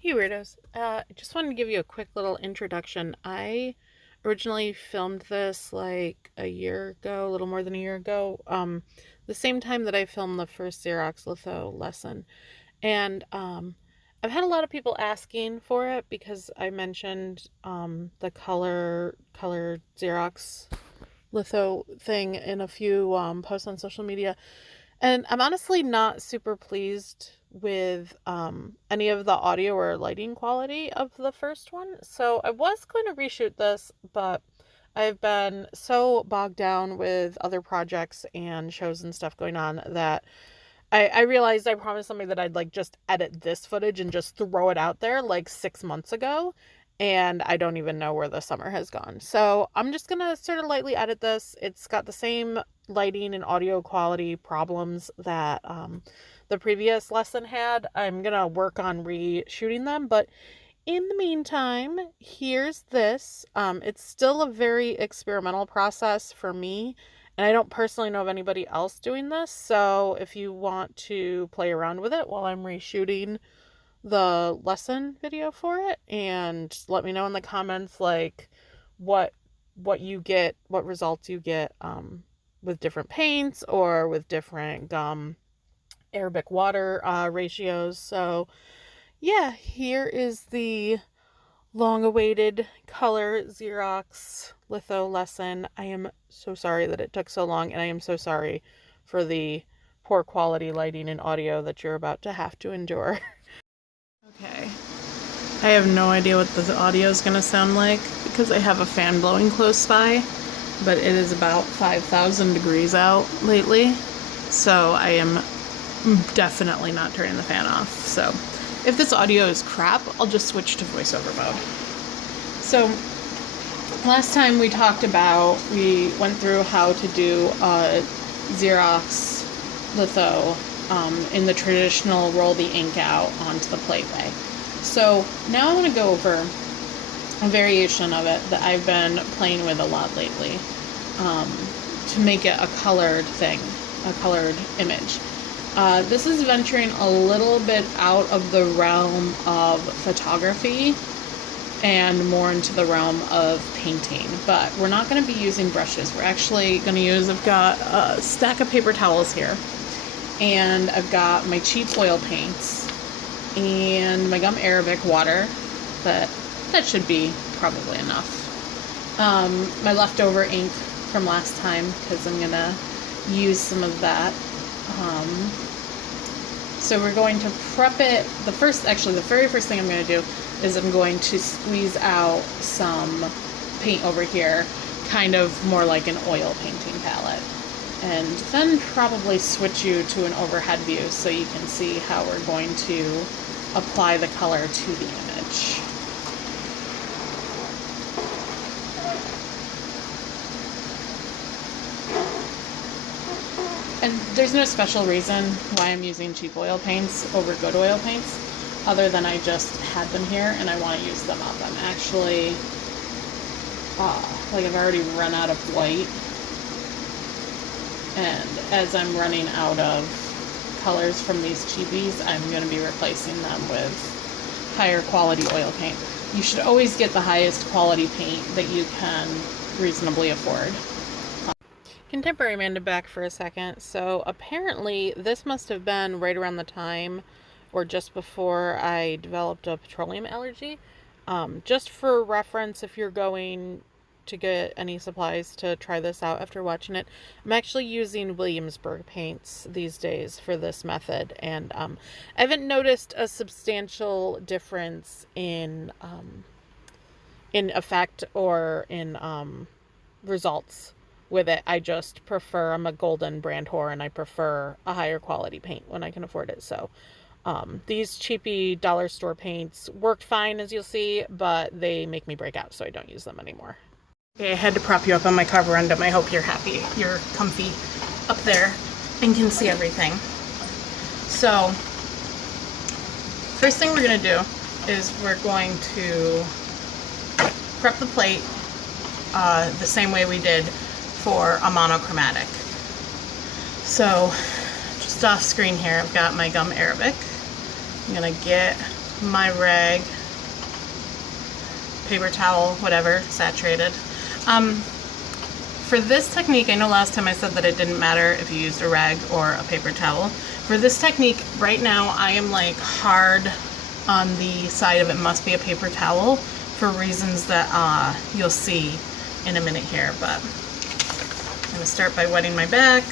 Hey weirdos. I just wanted to give you a quick little introduction. I originally filmed this like a year ago, a little more than a year ago, the same time that I filmed the first Xerox Litho lesson. And I've had a lot of people asking for it because I mentioned the color Xerox Litho thing in a few posts on social media. And I'm honestly not super pleased with any of the audio or lighting quality of the first one. So I was going to reshoot this, but I've been so bogged down with other projects and shows and stuff going on that I realized I promised somebody that I'd like just edit this footage and just throw it out there like 6 months ago. And I don't even know where the summer has gone. So I'm just going to sort of lightly edit this. It's got the same lighting and audio quality problems that the previous lesson had. I'm going to work on reshooting them. But in the meantime, here's this. It's still a very experimental process for me. And I don't personally know of anybody else doing this. So if you want to play around with it while I'm reshooting the lesson video for it, and let me know in the comments like what you get, what results you get with different paints or with different gum Arabic water ratios. So yeah, here is the long-awaited color Xerox litho lesson. I am so sorry that it took so long, and I am so sorry for the poor quality lighting and audio that you're about to have to endure. Okay, I have no idea what the audio is going to sound like because I have a fan blowing close by, but it is about 5,000 degrees out lately, so I am definitely not turning the fan off. So if this audio is crap, I'll just switch to voiceover mode. So last time we went through how to do a Xerox litho in the traditional roll the ink out onto the plate way. So now I want to go over a variation of it that I've been playing with a lot lately to make it a colored thing, a colored image. This is venturing a little bit out of the realm of photography and more into the realm of painting, but we're not going to be using brushes. We're actually going to use, I've got a stack of paper towels here, and I've got my cheap oil paints and my gum Arabic water, but that should be probably enough. My leftover ink from last time, because I'm going to use some of that. So we're going to prep it. The very first thing I'm going to do is I'm going to squeeze out some paint over here, kind of more like an oil painting palette. And then probably switch you to an overhead view so you can see how we're going to apply the color to the image. And there's no special reason why I'm using cheap oil paints over good oil paints, other than I just had them here and I want to use them up. I'm actually, I've already run out of white, and as I'm running out of colors from these cheapies, I'm going to be replacing them with higher quality oil paint. You should always get the highest quality paint that you can reasonably afford. Contemporary Amanda back for a second. So apparently this must have been right around the time or just before I developed a petroleum allergy. Just for reference, if you're going to get any supplies to try this out after watching it, I'm actually using Williamsburg paints these days for this method, and I haven't noticed a substantial difference in effect or in results with it. I just prefer, I'm a golden brand whore, and I prefer a higher quality paint when I can afford it. So these cheapy dollar store paints worked fine, as you'll see, but they make me break out, so I don't use them anymore. Okay, I had to prop you up on my carborundum. I hope you're happy, you're comfy up there and can see everything. So first thing we're going to do is we're going to prep the plate the same way we did for a monochromatic. So just off screen here, I've got my gum Arabic. I'm gonna get my rag, paper towel, whatever, saturated. For this technique, I know last time I said that it didn't matter if you used a rag or a paper towel. For this technique, right now, I am like hard on the side of it must be a paper towel for reasons that you'll see in a minute here, but I'm gonna start by wetting my back.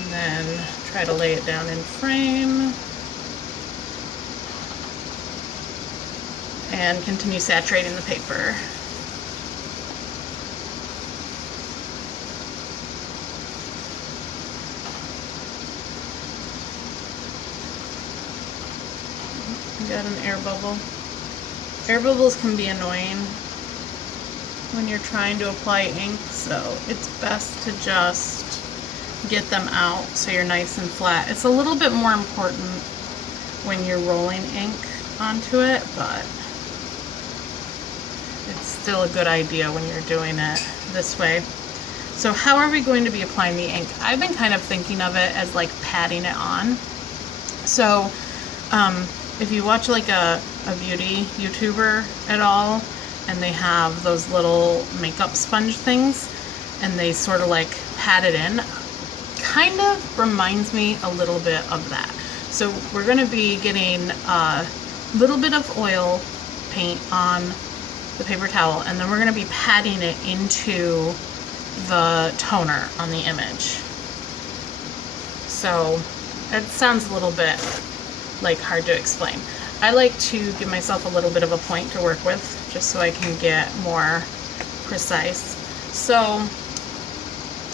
And then try to lay it down in frame. And continue saturating the paper. Got an air bubble. Air bubbles can be annoying when you're trying to apply ink, so it's best to just get them out so you're nice and flat. It's a little bit more important when you're rolling ink onto it, but it's still a good idea when you're doing it this way. So how are we going to be applying the ink? I've been kind of thinking of it as like patting it on. So if you watch like a beauty YouTuber at all, and they have those little makeup sponge things, and they sort of like pat it in, kind of reminds me a little bit of that. So we're going to be getting a little bit of oil paint on the paper towel, and then we're going to be patting it into the toner on the image. So it sounds a little bit like hard to explain. I like to give myself a little bit of a point to work with just so I can get more precise. So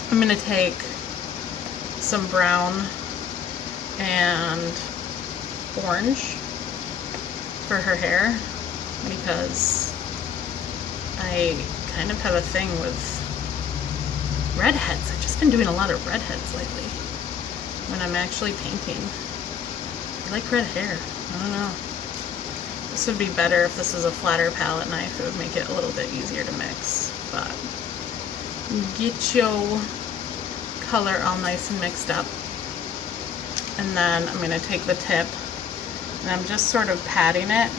I'm going to take some brown and orange for her hair because I kind of have a thing with redheads. I've just been doing a lot of redheads lately when I'm actually painting. I like red hair. I don't know. This would be better if this was a flatter palette knife. It would make it a little bit easier to mix. But get your color all nice and mixed up. And then I'm going to take the tip and I'm just sort of patting it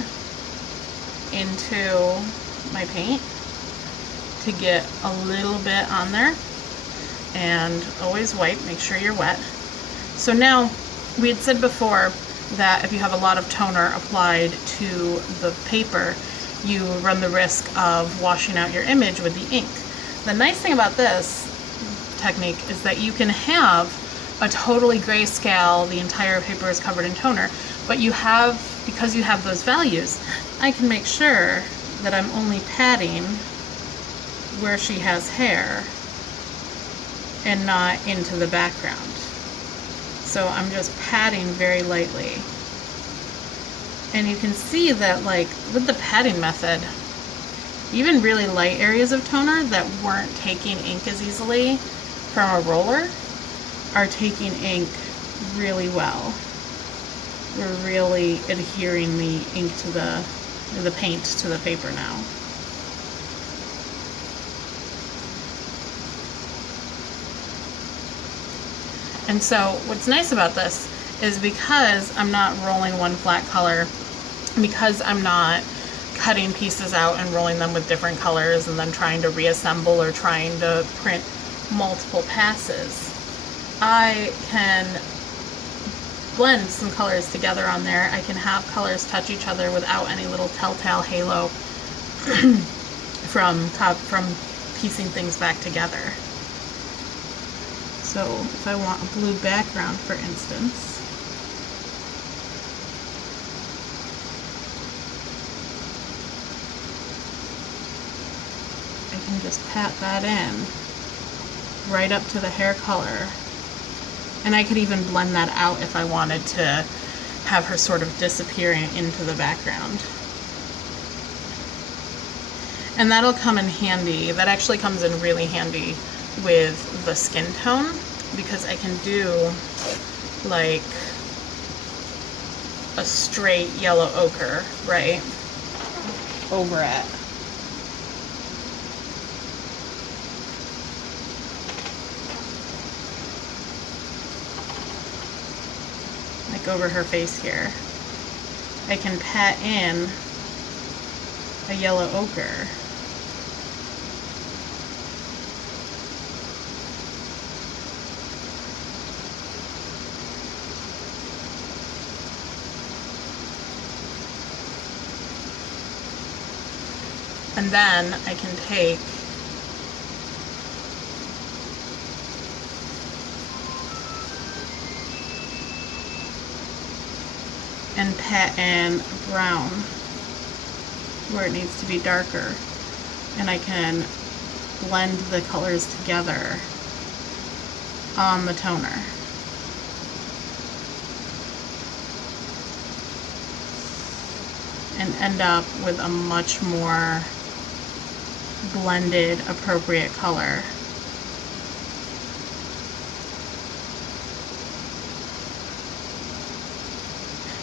into my paint to get a little bit on there. And always wipe, make sure you're wet. So now, we had said before that if you have a lot of toner applied to the paper, you run the risk of washing out your image with the ink. The nice thing about this technique is that you can have a totally grayscale, the entire paper is covered in toner, but you have, because you have those values, I can make sure that I'm only patting where she has hair and not into the background. So I'm just patting very lightly. And you can see that, like, with the patting method, even really light areas of toner that weren't taking ink as easily from a roller are taking ink really well. We're really adhering the ink to the paint to the paper now. And so what's nice about this is because I'm not rolling one flat color, because I'm not cutting pieces out and rolling them with different colors and then trying to reassemble or trying to print multiple passes, I can blend some colors together on there. I can have colors touch each other without any little telltale halo from piecing things back together. So if I want a blue background, for instance, I can just pat that in right up to the hair color. And I could even blend that out if I wanted to have her sort of disappearing into the background. And that'll come in handy. That actually comes in really handy with the skin tone, because I can do like a straight yellow ochre, right, over it. like over her face here, I can pat in a yellow ochre. And then I can take and pat in brown where it needs to be darker. And I can blend the colors together on the toner. And end up with a much more blended, appropriate color.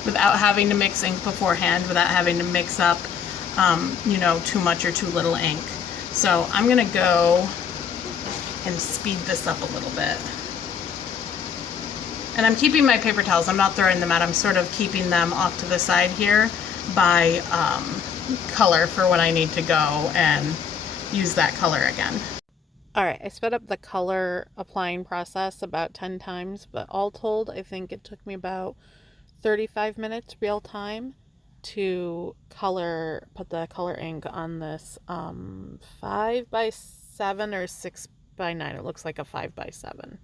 Without having to mix ink beforehand, without having to mix up, you know, too much or too little ink. So I'm gonna go and speed this up a little bit. And I'm keeping my paper towels, I'm not throwing them out, I'm sort of keeping them off to the side here by color for when I need to go and use that color again. Alright, I sped up the color applying process about 10 times, but all told, I think it took me about 35 minutes real time to put the color ink on this 5x7 or 6x9. It looks like a 5x7.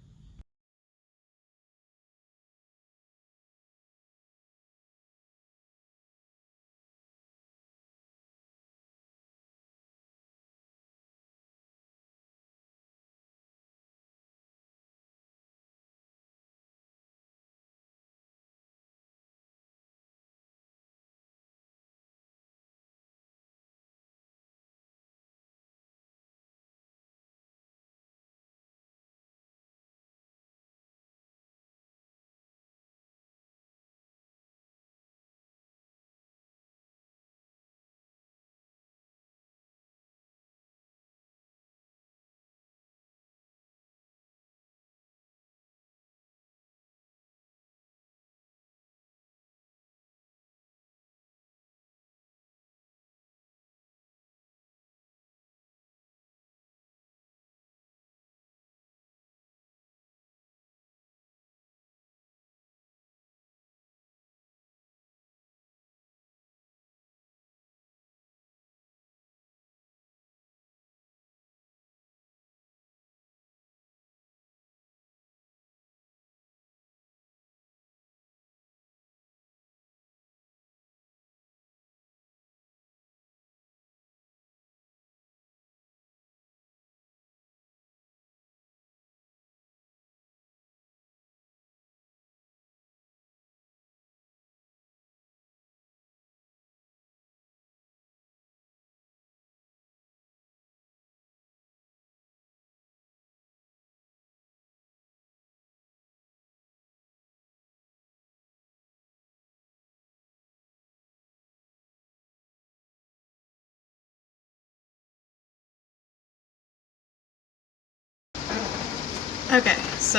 Okay, so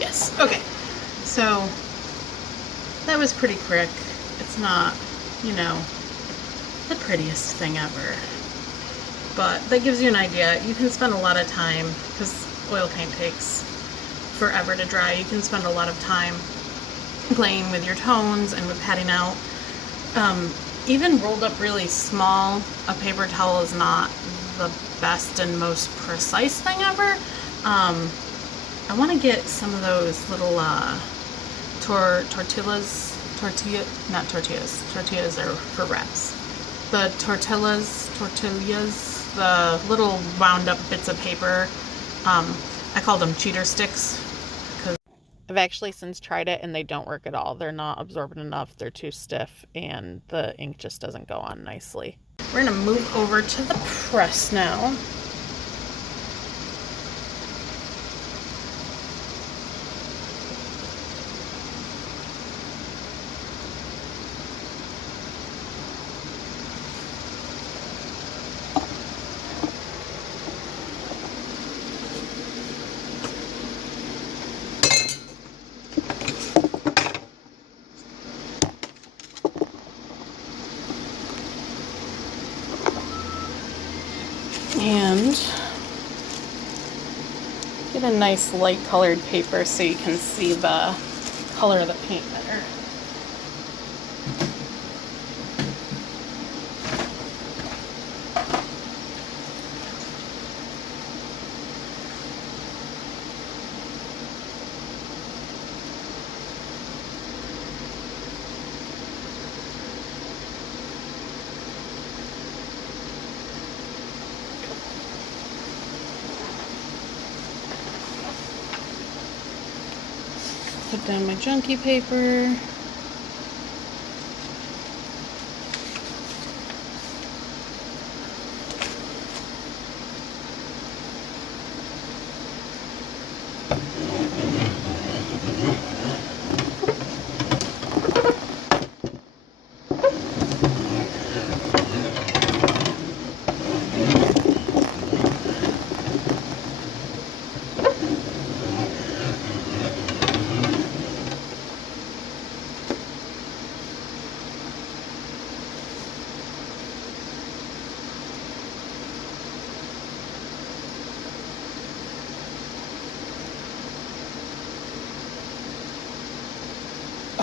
yes, okay, so that was pretty quick. It's not, you know, the prettiest thing ever, but that gives you an idea. You can spend a lot of time, because oil paint takes forever to dry, you can spend a lot of time playing with your tones and with patting out. Even rolled up really small, a paper towel is not the best and most precise thing ever. I want to get some of those little tortillas are for wraps. The tortillas, the little wound up bits of paper. I call them cheater sticks because I've actually since tried it and they don't work at all. They're not absorbent enough, they're too stiff, and the ink just doesn't go on nicely. We're gonna move over to the press now. And get a nice light colored paper so you can see the color of the paint better. Put down my junky paper.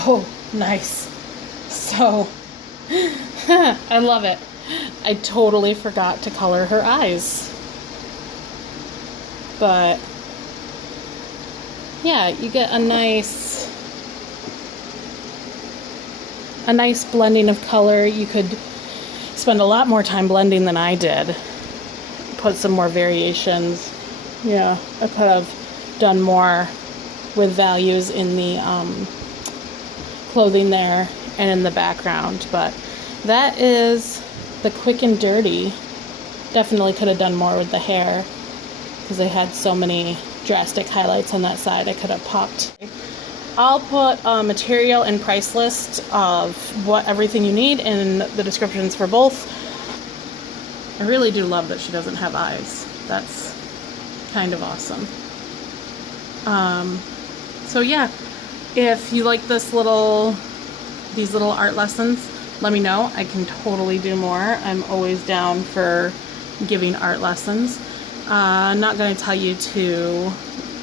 Oh, nice. So, I love it. I totally forgot to color her eyes. But, yeah, you get a nice blending of color. You could spend a lot more time blending than I did. Put some more variations. Yeah, I could have done more with values in the clothing there and in the background, but that is the quick and dirty. Definitely could have done more with the hair because I had so many drastic highlights on that side. I could have popped. I'll put a material and price list of what everything you need in the descriptions for both. I really do love that she doesn't have eyes. That's kind of awesome. So yeah, if you like these little art lessons, let me know. I can totally do more. I'm always down for giving art lessons. I'm not going to tell you to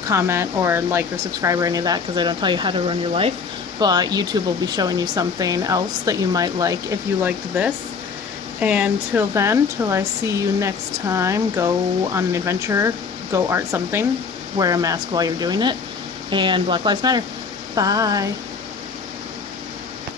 comment or like or subscribe or any of that because I don't tell you how to run your life, but YouTube will be showing you something else that you might like if you liked this. And till then, till I see you next time, go on an adventure, go art something, wear a mask while you're doing it, and Black Lives Matter. Bye.